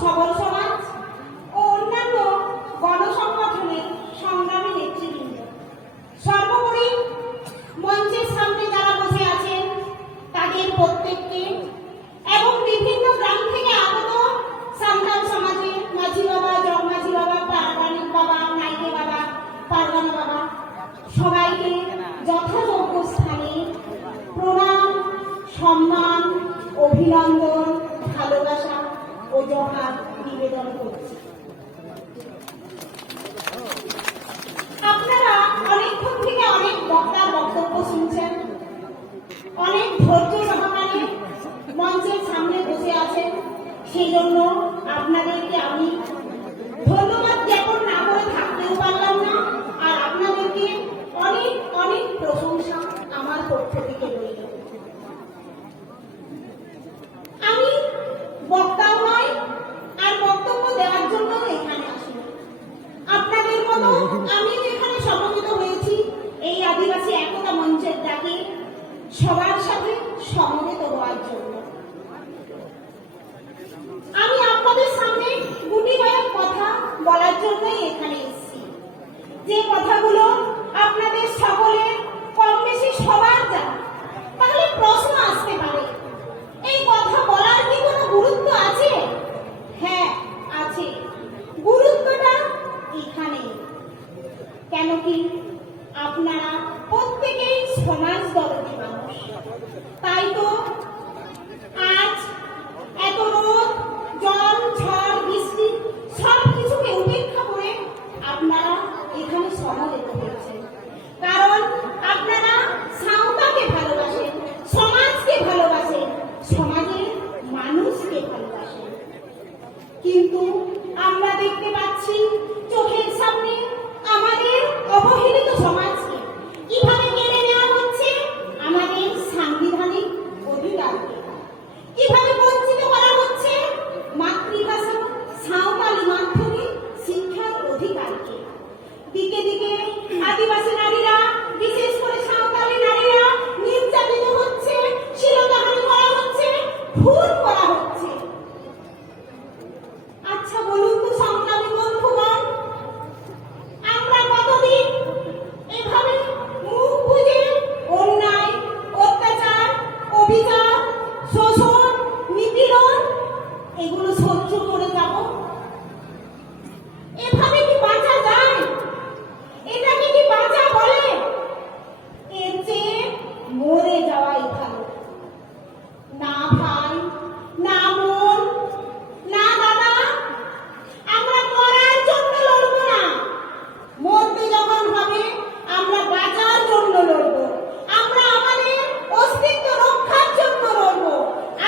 সবল সমাজ ও অন্যান্য গণসংগঠনের সংগ্রামী নেতৃবৃন্দ, সর্বোপরি মঞ্চের সামনে যারা বসে আছেন তাদের প্রত্যেককে এবং বিভিন্ন গ্রাম থেকে আগত সান্তাল সমাজে মাঝি বাবা, জগমাঝি বাবা, পারগানিক বাবা, নাইকে বাবা, পারগানা বাবা সবাইকে যথাযোগ্য স্থানে প্রণাম, সম্মান, অভিনন্দন, ভালোবাসা ও জোহার নিবেদন করছি। আপনারা অনেকক্ষণ থেকে অনেক বক্তার বক্তব্য শুনছেন, অনেক ধৈর্য সহকারে মঞ্চের সামনে বসে আছেন, সেই জন্য আপনাদেরকে আমি ধন্যবাদ জ্ঞাপন না করে থাকতেও পারলাম না। আর আপনাদেরকে অনেক অনেক প্রশংসা আমার পক্ষ থেকে রইল। আমি বক্তাও নয় আর বক্তব্য দেওয়ার জন্য এখানে আসিনি। আপনাদের মতো আমি যেখানে সমবেত হয়েছি এই আদিবাসী একতা মঞ্চের ডাকে সবার সাথে সমবেত হওয়ার জন্য। আমি আপনাদের সামনে গুটিকয়েক কথা বলার জন্যই এখানে এসেছি, যে কথাগুলো আপনাদের সকলের কম বেশি সবার জানা। তাহলে প্রশ্ন আসতে পারে, এই কথা বলার কি কোনো গুরুত্ব আছে? হ্যাঁ আছে, গুরুত্বটা এখানে। কেন কি আপনারা প্রত্যেকেই সমাজ দরদি মানুষ, তাই তো আজ এত রোদ, জল, ঝড়, বৃষ্টি সব কিছুকে উপেক্ষা করে আপনারা এখানে সমবেত হয়েছেন। কারণ আপনারা সাঁওতালকে ভালোবাসেন, সমাজকে ভালোবাসেন, সমাজের মানুষকে ভালোবাসেন। কিন্তু আমরা দেখতে পাচ্ছি চোখের সামনে আমাদের অবহেলিত সমাজকে কিভাবে কেড়ে নেওয়া হচ্ছে, আমাদের সাংবিধানিক অধিকারকে কিভাবে বঞ্চিত করা হচ্ছে, মাতৃভাষা সাঁওতালি মাধ্যমে শিক্ষার অধিকারকে। দিকে দিকে আদিবাসী নারীরা, বিশেষ করে সাঁওতালি নারীরা নির্যাতিত হচ্ছে, শিরোধারণ করা হচ্ছে, খুন করা হচ্ছে। আচ্ছা বলুন তো সংগ্রামী বন্ধুগণ, আমরা কতদিন এভাবে মুখ বুজে অন্যায়, অত্যাচার, অবিচার, শোষণ, নিপীড়ন এগুলো সহ্য করে যাব? এভাবে কি বাঁচা যায়? এটাকে কি বাঁচা বলে? এর চেয়ে মরে যাওয়াই ভালো। না ভাই, না বোন, না দাদা, আমরা মরার জন্য লড়বো না। মরতে যখন হবে আমরা বাঁচার জন্য লড়বো, আমরা আমাদের অস্তিত্ব রক্ষার জন্য লড়বো,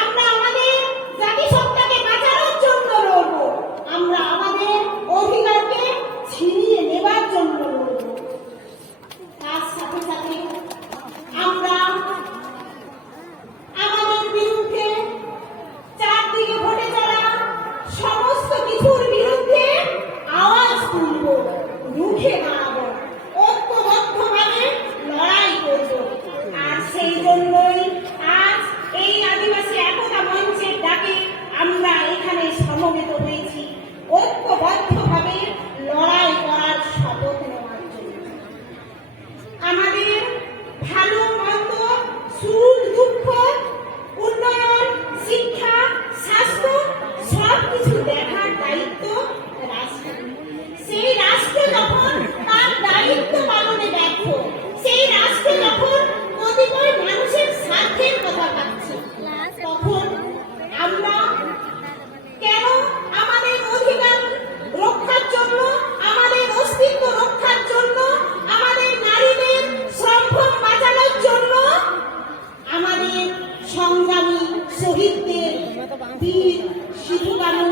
আমরা আমাদের জাতিসত্তাকে বাঁচানোর জন্য লড়বো, আমরা আমাদের অধিকারকে ছিনিয়ে নেবার জন্য লড়বো। তার সাথে সাথে আমরা আমাদের বিরুদ্ধে চারদিকে ঘটে চলা সমস্ত কিছুর বিরুদ্ধে আওয়াজ তুলব, রুখে দাঁড়াবো, ঐক্যবদ্ধভাবে লড়াই করব। আর সেই জন্যই আজ এই আদিবাসী একতা মঞ্চের ডাকে আমরা এখানে সমবেত হয়েছি, ঐক্যবদ্ধভাবে লড়াই করার শপথ নেওয়ার জন্য। আমাদের ভালো মন্দ, সুখ দুঃখ, উন্নয়ন, শিক্ষা, স্বাস্থ্য সবকিছু দেখার দায়িত্ব রাষ্ট্রের। সেই রাষ্ট্র যখন তার দায়িত্ব পালনে ব্যর্থ, সেই রাষ্ট্র যখন কতিপয় মানুষের স্বার্থের কথা ভাবছে, তখন আমরা কেন আমাদের অধিকার রক্ষার জন্য, আমাদের অস্তিত্ব রক্ষার জন্য, আমাদের নারীদের সম্ভ্রম বাঁচানোর জন্য, আমাদের সংগ্রামী শহীদদের, বীর সিধু কানু,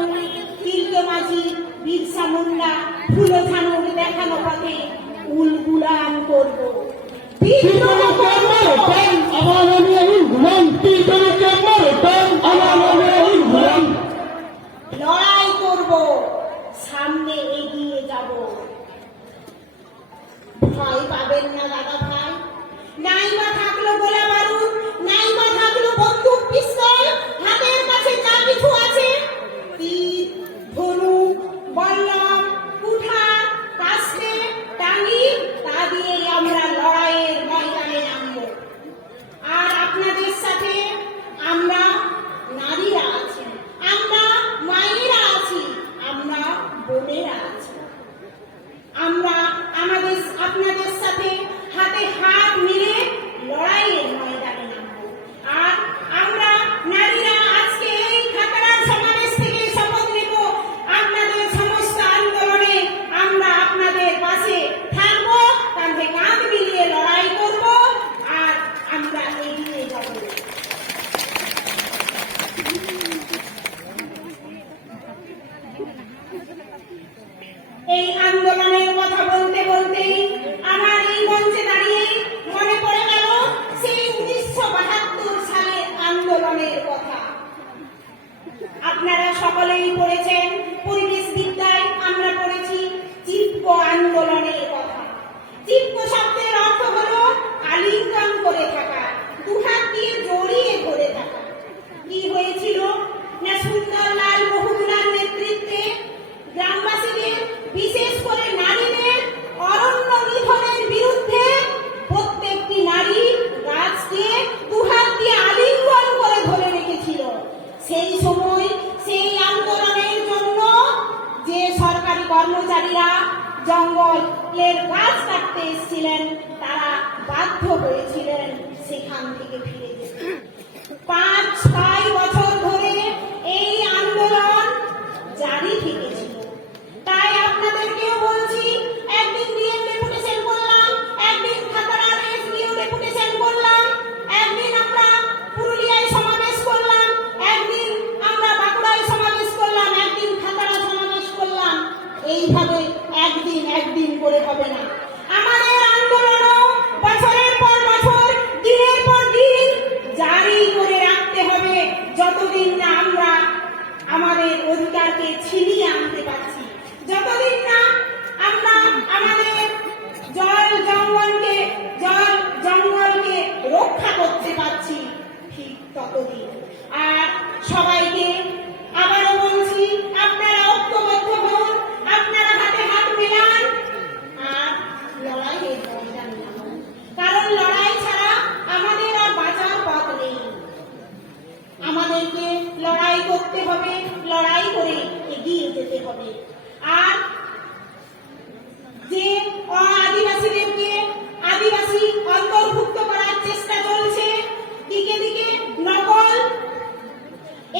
তিলকে মাঝি, বিরসা মুন্ডা, ফুলো ঝানুর দেখানো পথে উলগুলান করব, বিদ্রোহ করব, লড়াই করব, সামনে এগিয়ে যাব। ভয় পাবেন না দাদা ভাই, নাই বা থাকলো গোলা বারুদ, নাই বা থাকলো বন্দুক, পিস্তল, হাতের কাছে যা কিছু আছে তীর, আন্দোলনের কথা। আপনারা সকলেই পড়েছেন, পরিবেশ বিদ্যায় আমরা পড়েছি চিপকো আন্দোলনের কথা। চিপকো শব্দের অর্থ হলো আলিঙ্গন করে থাকা, দুহাত দিয়ে জড়িয়ে ধরে থাকা। কি হয়েছিল না, সুন্দরলাল বহুগুণার নেতৃত্বে গ্রামবাসীদের, বিশেষ করে নারীদের অরণ্য নিধনের বিরুদ্ধে প্রত্যেকটি নারী গাছকে দুহাত দিয়ে আলিঙ্গন করে ধরে রেখেছিল। সেই সময় সেই আন্দোলনের জন্য যে সরকারি কর্মচারীরা জঙ্গলের গাছ কাটতে এসেছিলেন তারা বাধ্য হয়েছিলেন সেখান থেকে ফিরে যেতে। 5-6 বছর ধরে এই আন্দোলন জারি থেকেছিল। তাই আপনাদেরকেও বলছি, একদিন ডিএম ডেপুটেশন করলাম, একদিন খাতড়ার এসডিও ডেপুটেশন করলাম, একদিন আমরা পুরুলিয়ায় সমাবেশ করলাম, একদিন আমরা বাঁকুড়ায় সমাবেশ করলাম, একদিন খাতড়া সমাবেশ করলাম। এইভাবে একদিন করে হবে না। আমাদের আন্দোলনও বছরের পর বছর, দিনের পর দিন জারি করে রাখতে হবে, যতদিন না আমরা আমাদের অধিকারকে ছিনিয়ে আনতে পারছি, যতদিন না আমরা আমাদের জঙ্গলকে রক্ষা করতে পারছি, ঠিক ততদিন। আর সবাইকে আবারও বলছি, আপনারা ঐক্যবদ্ধ হন, আপনারা হাতে হাত মেলান আর লড়াইয়ের ময়দান নামান। কারণ লড়াই ছাড়া আমাদের আর বাঁচার পথ নেই। আমাদেরকে লড়াই করতে হবে, লড়াই করে এগিয়ে যেতে হবে। আর যে আদিবাসীদেরকে আদিবাসী অন্তর্ভুক্ত করার চেষ্টা চলছে, দিকে দিকে নকল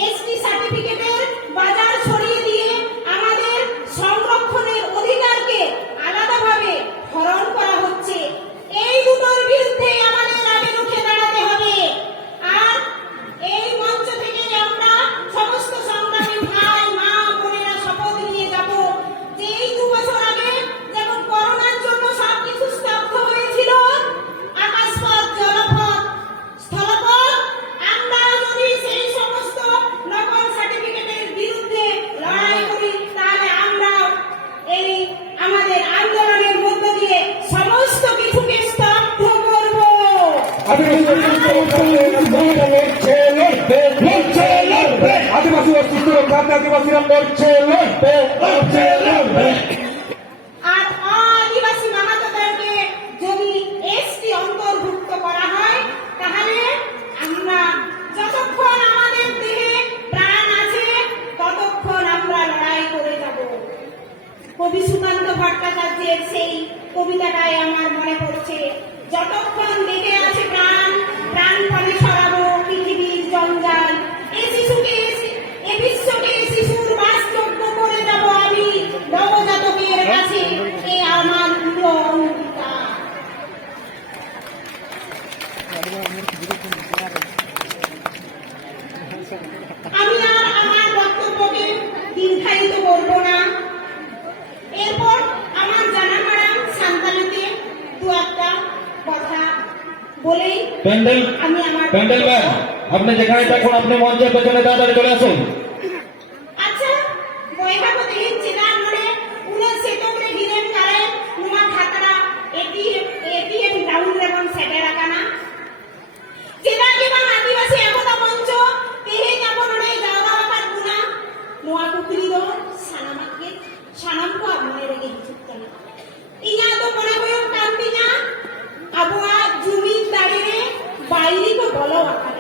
এসটি সার্টিফিকেটের বাজার ছড়িয়ে দিয়ে আমাদের সংরক্ষণের অধিকারকে আলাদাভাবে হরণ করা হচ্ছে। এই দুটোর বিরুদ্ধে আমাদের আগে রুখে দাঁড়াতে হবে। আর এই মঞ্চ থেকে আমরা সমস্ত সংগ্রামী ভাই মা বোনেরা শপথ নিয়ে যাব যে এই 2 বছর আগে যেমন করোনার জন্য সবকিছু স্তব্ধ হয়েছিল, আকাশপথ, জলপথ, স্থলপথ, আমরা যদি সেই সমস্ত নকল সার্টিফিকেটের বিরুদ্ধে লড়াই করি, তাহলে আমরা এই আমাদের আন্দোলনের মধ্য দিয়ে সমস্ত কিছুকে স্তব্ধ করব। আদিবাসী অস্তিত্ব রক্ষার্থে আদিবাসীরা লড়ছে, লড়বে। আর আদিবাসী মাহাতোদেরকে যদি এসটি অন্তর্ভুক্ত করা হয়, তাহলে আমরা যতক্ষণ আমাদের দেহে প্রাণ আছে ততক্ষণ আমরা লড়াই করে যাব। কবি সুকান্ত ভট্টাচার্যের সেই কবিতাটাই আমার মনে পড়ছে, যতক্ষণ দেহে আছে প্রাণ, প্রাণপণে সরাবো পৃথিবীর জঞ্জাল, এ শিশুকে এ বিশ্বকে শিশুর বাসযোগ্য করে যাব আমি, নবজাতকের কাছে এ আমার প্রিয় অঙ্গীকার। আমি আর আমার বক্তব্যকে দীর্ঘায়িত করব না। এরপর আমার জানা মারা সান্তালিতে 2-1টা কথা বলেই আমি আমার প্যান্ডেল ম্যাম, আপনি যেখানে থাকুন আপনি মঞ্চের পেছনে তাড়াতাড়ি চলে আসুন। আচ্ছা, বৈহাগো দেহিন চেনার মনে উনে সেতোরে হিরেন কারে নুমা খাতরা এটিএম গ্রাউন্ড রেবন সেটে রাখানা চেনা জীবন আদিবাসী একতা মঞ্চ তেহে যাবন রে যাওয়া রাখার গুনা নোয়া কুকরি দো সানামাকে সানামকো আপনি রেগে হিচুকতানা ইয়া তো মনে হয়ো কান্তিনা আবুয়া জুমিন দাঁড়িয়ে বাইরে কো বলো আকার